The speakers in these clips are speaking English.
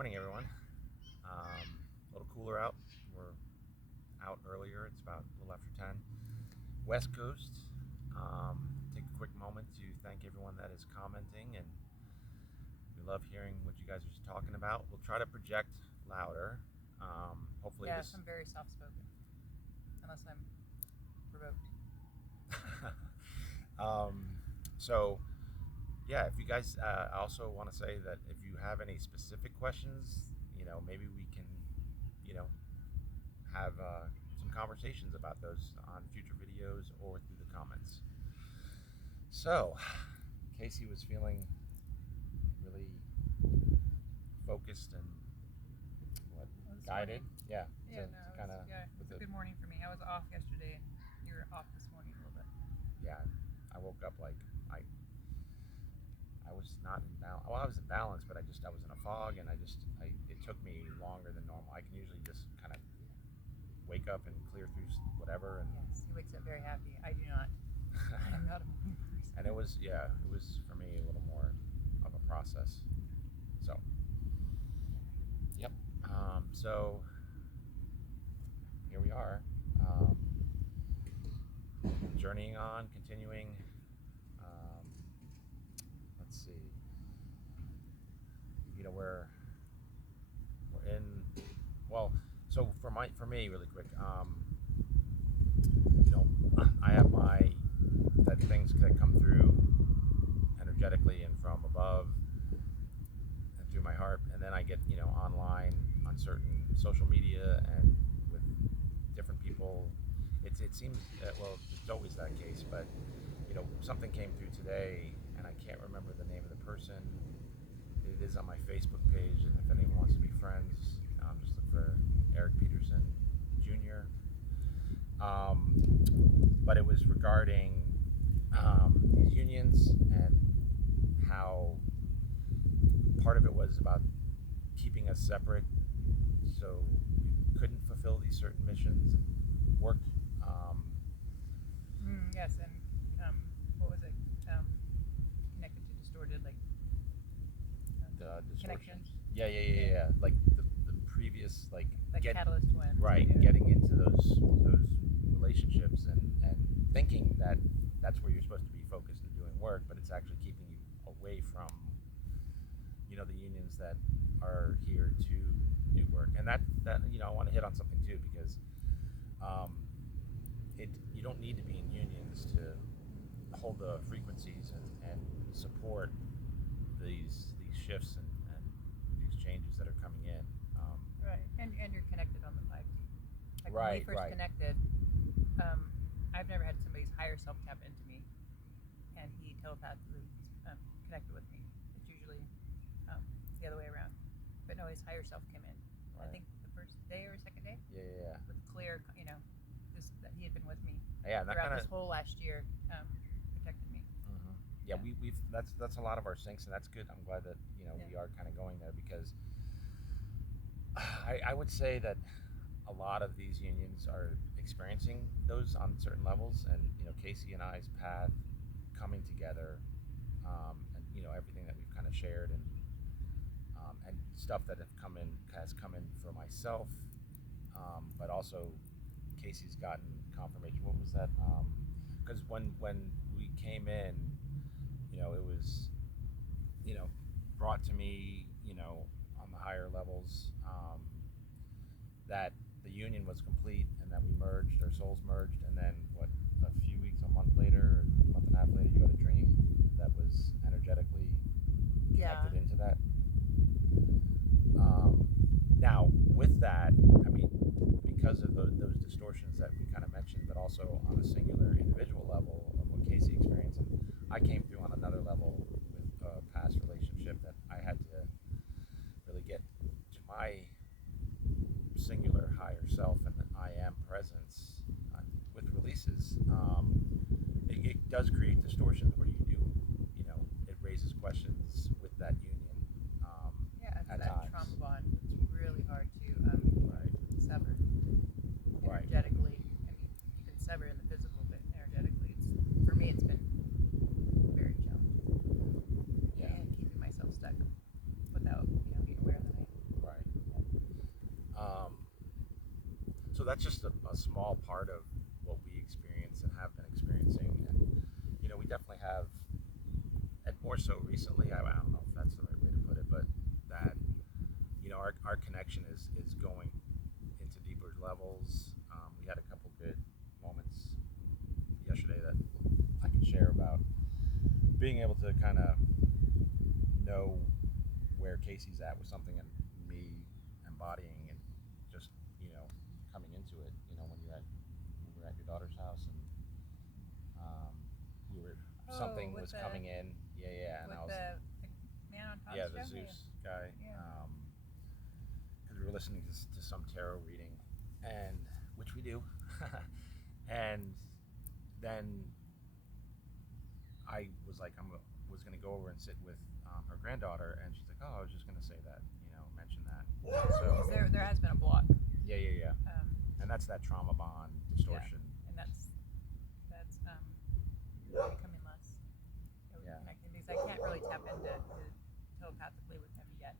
morning, everyone. A little cooler out. We're out earlier. It's about a little after 10. West Coast. Take a quick moment to thank everyone that is commenting, and we love hearing what you guys are talking about. We'll try to project louder. Hopefully, Yes, this. I'm very soft spoken, unless I'm provoked. um, so, yeah, if you guys I also want to say that if you have any specific questions, maybe we can, you know, have some conversations about those on future videos or through the comments. So, Casey was feeling really focused and what Well, this guided, morning, yeah, yeah, no, to it kind was of yeah, with it's a the good morning for me. I was off yesterday, and you were off this morning a little bit. yeah. I woke up like I was not in balance. Well, I was in balance, but I was in a fog, and I it took me longer than normal. I can usually just kind of wake up and clear through whatever, and Yes, he wakes up very happy. I do not. I am not a morning person. and it was for me a little more of a process. So, yep. So here we are, um, journeying on, continuing. Um, let's see. We're in. Well, so for me, really quick. You know, I have my that things that come through energetically and from above and through my heart, and then I get online on certain social media and with different people. It seems well, it's always that case, but something came through today, and I can't remember the name of the person. It is on my Facebook page, and if anyone wants to be friends, just look for Eric Peterson Jr. Um, but it was regarding these unions and how part of it was about keeping us separate, so we couldn't fulfill these certain missions and work. Um, Yes, and what was it? Connected to distorted, like the connections, distortions. Yeah. Like the previous, like get catalyst twins. right, Yeah. getting into those relationships and thinking that that's where you're supposed to be focused and doing work, but it's actually keeping you away from the unions that are here to do work. And that I want to hit on something too, because um, you don't need to be in unions to hold the frequencies and support these shifts and these changes that are coming in. Right, and you're connected on the 5D. Like when we Right, first right. connected, I've never had somebody's higher self tap into me, and he telepathically connected with me. It's usually the other way around. But no, his higher self came in. I Right. think the first day or second day, Yeah. with clear, this that he had been with me Yeah, and that throughout kind of. this whole last year, protected me. Yeah, we've that's a lot of our syncs, and that's good. I'm glad that Yeah. we are kind of going there, because I would say that a lot of these unions are experiencing those on certain levels, and Casey and I's path coming together, and everything that we've kind of shared, and stuff that has come in for myself, but also Casey's gotten confirmation. What was that? Because when we came in, it was you know brought to me, on the higher levels, that the union was complete and that we merged, our souls merged, and then a few weeks, a month later, a month and a half later, you had a dream that was energetically Yeah. connected into that. Now, with that, I mean, because of those distortions that we kind of mentioned, but also on a singular individual level of what Casey experienced, and I came through on another level with a past relationship that I had to really get to my singular higher self and I am presence, with releases. It does create distortions where it raises questions with that union, Yeah, it's at that times. trauma bond. It's really hard to Right. sever Right. energetically. I mean, you can sever in the physical, but energetically, for me, it's been very challenging. Yeah. And keeping myself stuck without being aware that I am. that's just a small part of what we experience and have been experiencing, and we definitely have, and more so recently. I don't know if that's the right way to put it, but that our connection is going into deeper levels. We had a couple good moments yesterday that I can share about being able to kind of know where Casey's at with something, and me embodying and just coming into it. When we were at your daughter's house, and we were something with was the coming in. Yeah, and with I was the man on top yeah, the show? Zeus guy. Yeah. Because we were listening to some tarot reading, and which we do, and then I was like, was gonna go over and sit with her granddaughter, and she's like, oh, I was just gonna say that, mention that. So Because there has been a block. yeah, Um, and that's that trauma bond distortion. and that's becoming less Yeah. connected, because I can't really tap into telepathically with him yet.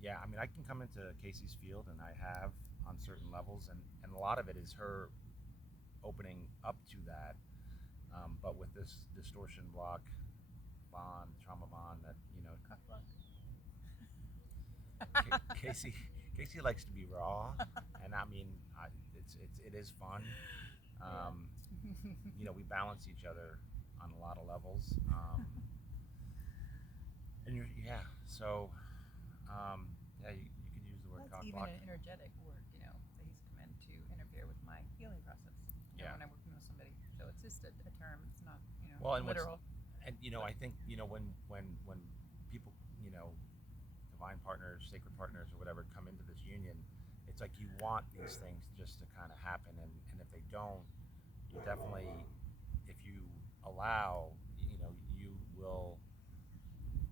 Yeah, I mean, I can come into Casey's field, and I have on certain levels, and a lot of it is her opening up to that. But with this distortion block bond, trauma bond, that Cock block. Casey likes to be raw, and I mean, it is fun. We balance each other on a lot of levels, and so you could use the word That's cock even block. an energetic word, that he's come in to interfere with my healing process. Yeah. When I'm working with somebody, so it's just a term. It's not, Well, and literal. And I think when people divine partners, sacred partners, or whatever come into this union, it's like you want these things just to kind of happen, and if they don't, you definitely, if you allow, you will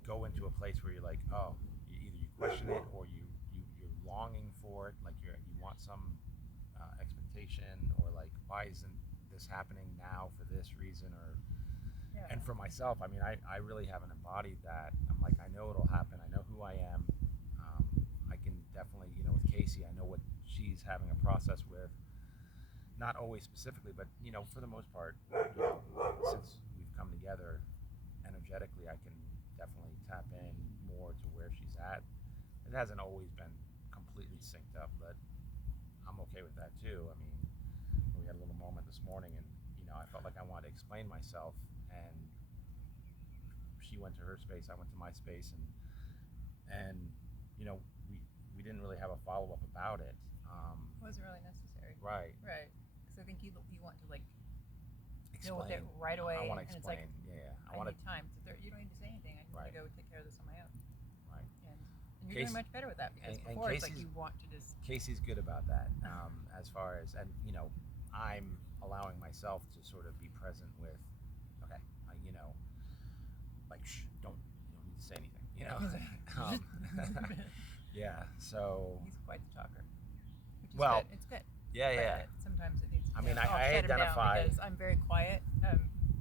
go into a place where you're like, oh, either you question it, or you're longing for it, like you want some expectation, or like, why isn't this happening now for this reason, or Yeah. and for myself, I mean, I really haven't embodied that. I'm like, I know it'll happen. I know who I am. I can definitely, with Casey, I know what she's having a process with. Not always specifically, but for the most part, since we've come together energetically, I can definitely tap in more to where she's at. It hasn't always been completely synced up, but I'm okay with that too. I mean, we had a little moment this morning, and I felt like I wanted to explain myself, and she went to her space, I went to my space, and we didn't really have a follow up about it. It wasn't really necessary. Right. Right. Because I think you want to deal Explain. with it right away. I want to and it's explain. like, I I want need time. So you don't need to say anything. I need Right. to go take care of this on my own. Right. And you're doing Casey- much better with that, because and before it's like Casey's- you want to just. Casey's good about that, as far as, and I'm allowing myself to sort of be present with, okay, like, shh, you don't need to say anything, yeah. So He's quite the talker. Which is Well, good. It's good. yeah. But sometimes it needs to I mean, I'll I shut him down identify- because I'm very quiet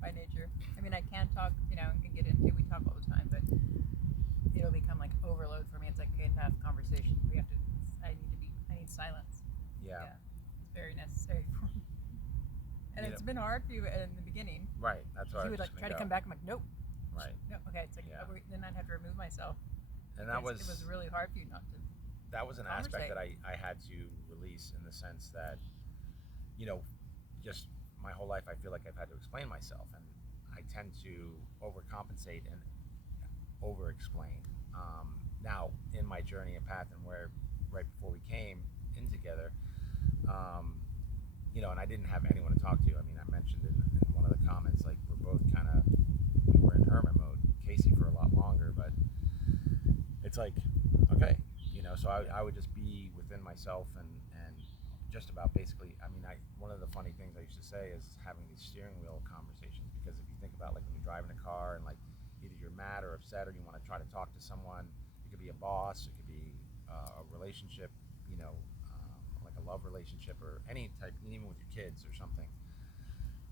by nature. I mean, I can talk, and get into, we talk all the time, but it'll become like overload for me. It's like, okay, enough conversation. I need silence. Yeah. It's very necessary for me. And it's been hard for you in the beginning. Right. That's what I You was would just try gonna to go. come back. I'm like, nope. Right. No, okay. It's like, Yeah. then I'd have to remove myself. And that It was really hard for you not to. that was an aspect conversate. that I had to release, in the sense that, just my whole life I feel like I've had to explain myself, and I tend to overcompensate and over-explain. Now, in my journey and path, and where right before we came in together, and I didn't have anyone to talk to. I mean, I mentioned in one of the comments, like, we were in hermit mode. Casey for a lot longer, but it's like, okay, so I would just be within myself, and just about basically, I mean, one of the funny things I used to say is having these steering wheel conversations, because if you think about, like, when you're driving a car, and like either you're mad or upset, or you want to try to talk to someone, it could be a boss, it could be a relationship, like a love relationship, or any type, even with your kids or something,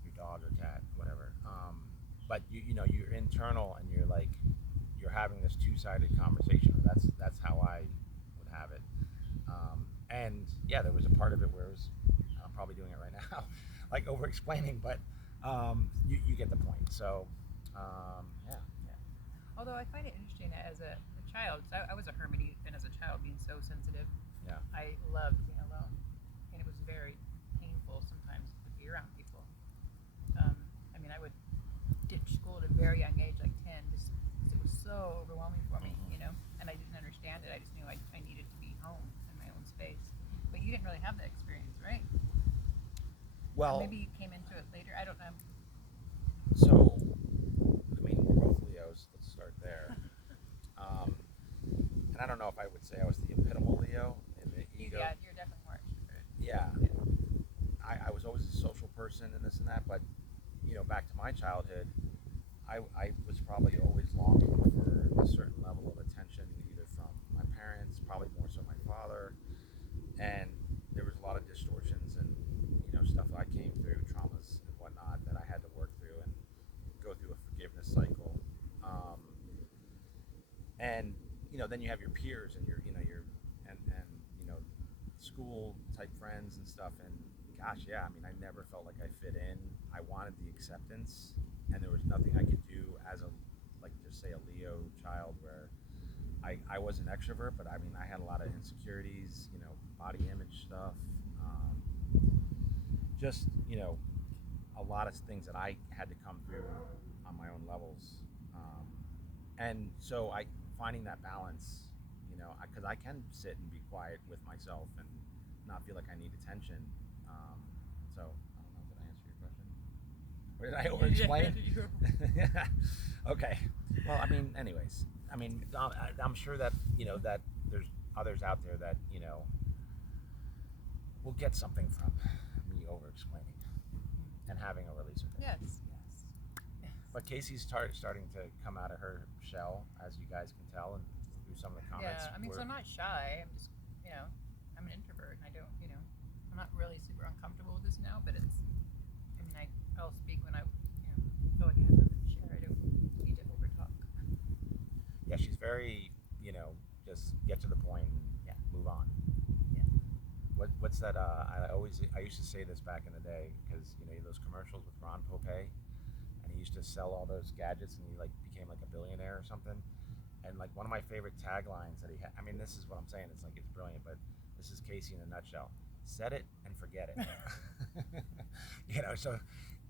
your dog or cat, whatever. But you're internal, and you're having this two-sided conversation. That's how I would have it. And yeah, there was a part of it where it was, I'm probably doing it right now, like over explaining, but you get the point. So yeah. Yeah. Although I find it interesting that as a child, 'cause I was a hermit even as a child, being so sensitive. Yeah. I loved being alone, and it was very painful sometimes to be around people. I mean, I would ditch school at a very young age, like 10, just because it was so overwhelming for me, Mhm. and I didn't understand it. I just knew I needed to be home in my own space. But you didn't really have that experience, right? Or Well, maybe you came into it later. I don't know. so I mean, we're both Leos. Let's start there. Um, and I don't know if I would say I was the epitomal Leo in the ego. Yeah, you're definitely more extrovert. Yeah, Yeah. I was always a social person and this and that, but back to my childhood, I was probably always longing for a certain level of attention, either from my parents, probably more so my father, and there was a lot of distortions and stuff that I came through, traumas and whatnot that I had to work through and go through a forgiveness cycle. Um, and then you have your peers and your and school type friends and stuff, and gosh, yeah, I mean, I never felt like I fit in. I wanted the acceptance, and there was nothing I could do as a, like, just say a Leo child, where I was an extrovert, but I mean, I had a lot of insecurities, body image stuff, just a lot of things that I had to come through on my own levels. And so I finding that balance, because I can sit and be quiet with myself and not feel like I need attention. Um, so I don't know. Did I answer your question? Or did I over explain? Yeah. Okay. Well, I mean, anyways, I mean, I'm sure that that there's others out there that will get something from me over explaining and having a release of it. Yes, yes, yes. But Casey's starting to come out of her shell, as you guys can tell, and through some of the comments. Yeah, I mean, so I'm not shy. I'm just, I'm an introvert, and I don't, I'm not really super uncomfortable with this now. But I mean, I'll speak when I, feel like I have something to share. I don't need to overtalk. Yeah, she's very, just get to the point and Yeah. move on. Yeah. What's that? I used to say this back in the day, because those commercials with Ron Pope, and he used to sell all those gadgets, and he like became like a billionaire or something. And like one of my favorite taglines that he had, I mean, this is what I'm saying. It's like, it's brilliant, but this is Casey in a nutshell. Set it and forget it. So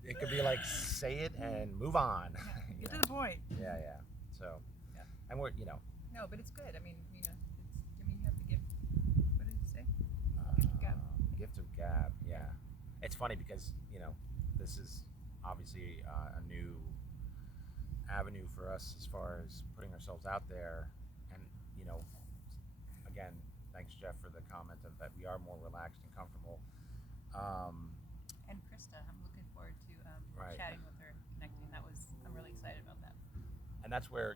it could be like, say it and move on. Get to the point. Yeah, yeah. So, Yeah. and we're, No, but it's good. I mean, you have to give. What did it say? Gift of gab. Gift of gab. Yeah. It's funny because this is obviously a new avenue for us as far as putting ourselves out there, and again, thanks Jeff for the comment of that we are more relaxed and comfortable. And Krista, I'm looking forward to Right. chatting with her, connecting. I'm really excited about that. And that's where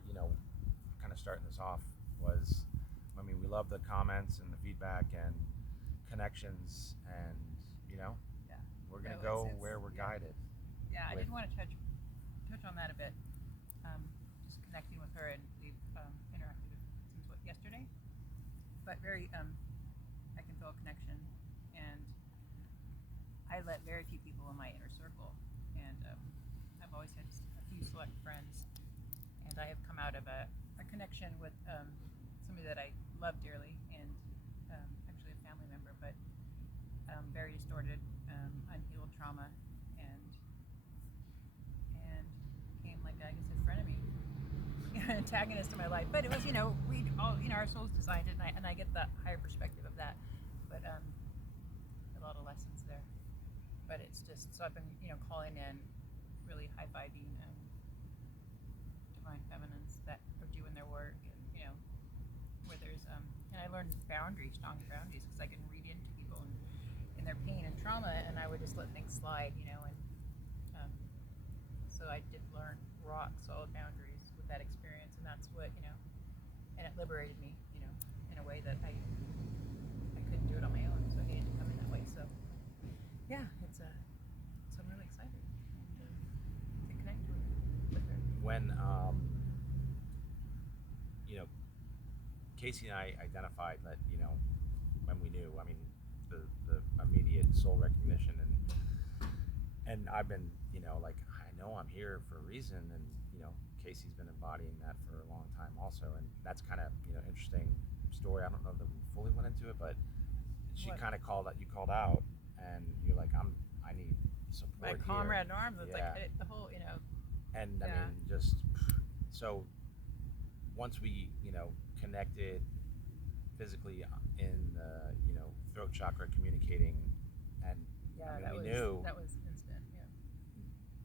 kind of starting this off was, I mean, we love the comments and the feedback and connections, and Yeah. we're gonna No, go it's- where we're yeah. guided. Yeah, I with- did want to touch on that a bit. Just connecting with her, and we've interacted since yesterday, but very I can feel a connection, and I let very few people in my inner circle, and I've always had just a few select friends, and I have come out of a connection with somebody that I love dearly, and actually a family member, but very distorted, unhealed trauma, and became like, I guess, a frenemy, antagonist in my life. But it was, we all, our souls designed it, and I get the higher perspective of that. But a lot of lessons there. But it's just, so I've been, calling in really high-fiving divine feminines that are doing their work, and where there's and I learned boundaries, strong boundaries, because I can read into people and their pain and trauma, and I would just let things slide, and so I did learn rock solid boundaries with that experience, and that's what, and it liberated me, in a way that I couldn't do it on my own, so I needed to come in that way. So yeah, so I'm really excited to connect with her. When Casey and I identified that when when we knew. I mean, the immediate soul recognition, and I've been, like, I know I'm here for a reason, and Casey's been embodying that for a long time also, and that's kind of interesting story. I don't know that we fully went into it, but she What? kind of called out. You called out, and you're like, I need support My here. comrade in arms. It's Yeah. like the whole, And I Yeah. mean, just so once we connected physically in the throat chakra, communicating, and yeah, I mean, that we was knew that was instant. Yeah.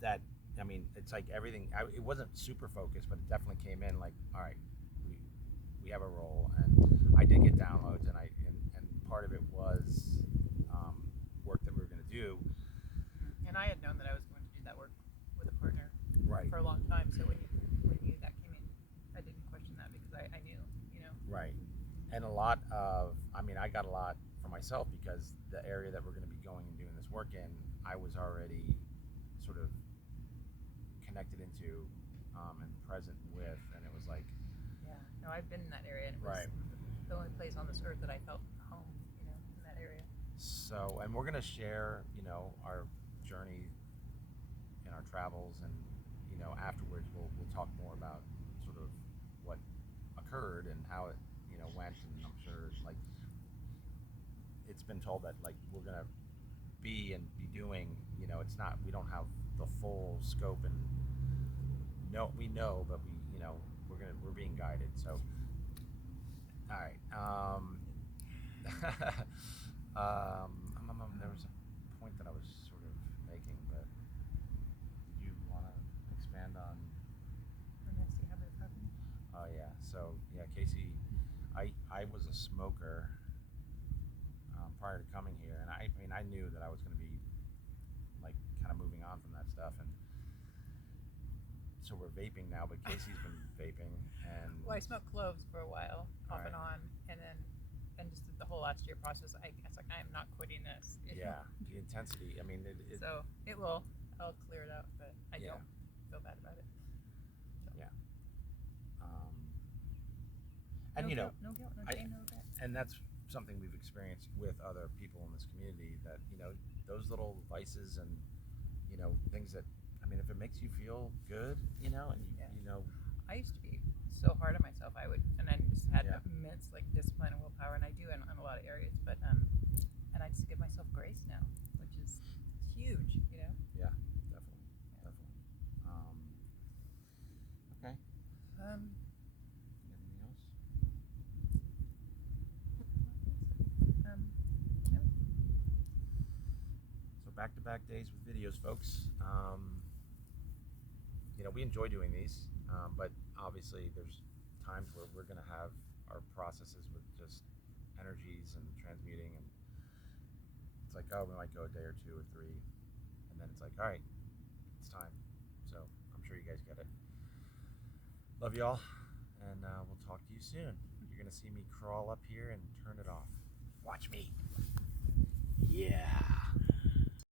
that. I mean, it's like everything. It wasn't super focused, but it definitely came in like, all right, we have a role, and I did get downloads, and part of it was work that we were going to do. And I had known that I was going to do that work with a partner Right. for a long time. So when that came in, I didn't question that because I knew, Right. And a lot of, I mean, I got a lot for myself because the area that we're going to be going and doing this work in, I was already sort of connected into and present with, and it was like, Yeah. No, I've been in that area, and it was Right. the only place on this earth that I felt home, in that area. so, and we're going to share, our journey in our travels, and, afterwards we'll talk more about sort of what occurred and how it, went, and I'm sure, like, it's been told that, like, we're going to be doing, it's not, we don't have the full scope, and no, we know, but we're being guided. So, all right. There was a point that I was sort of making, but did you want to expand on? A nasty habit of having. Oh yeah. So yeah, Casey, I was a smoker prior to coming here, and I mean I knew that I was going to be like kind of moving on from that stuff, and so we're vaping now. But Casey's been vaping, and Well, I smoked cloves for a while, off Right. and on, and then just the whole last year process. I was like, I am not quitting this. yeah, the intensity. I mean, So it will. I'll clear it out, but I Yeah. don't feel bad about it. So. Yeah. And no guilt, no guilt, no I- shame, no regret. and that's something we've experienced with other people in this community, that those little vices and things that, I mean, if it makes you feel good, and Yeah. you I used to be so hard on myself. And I just had Yeah. immense discipline and willpower, and I do in a lot of areas. But and I just give myself grace now, which is huge. yeah, definitely. Okay. Um, Anything else? no. So back-to-back days with videos, folks. We enjoy doing these, but obviously there's times where we're going to have our processes with just energies and transmuting, and it's like, oh, we might go a day or two or three, and then it's like, all right, it's time. So I'm sure you guys get it. Love y'all, and we'll talk to you soon. You're going to see me crawl up here and turn it off. Watch me. Yeah.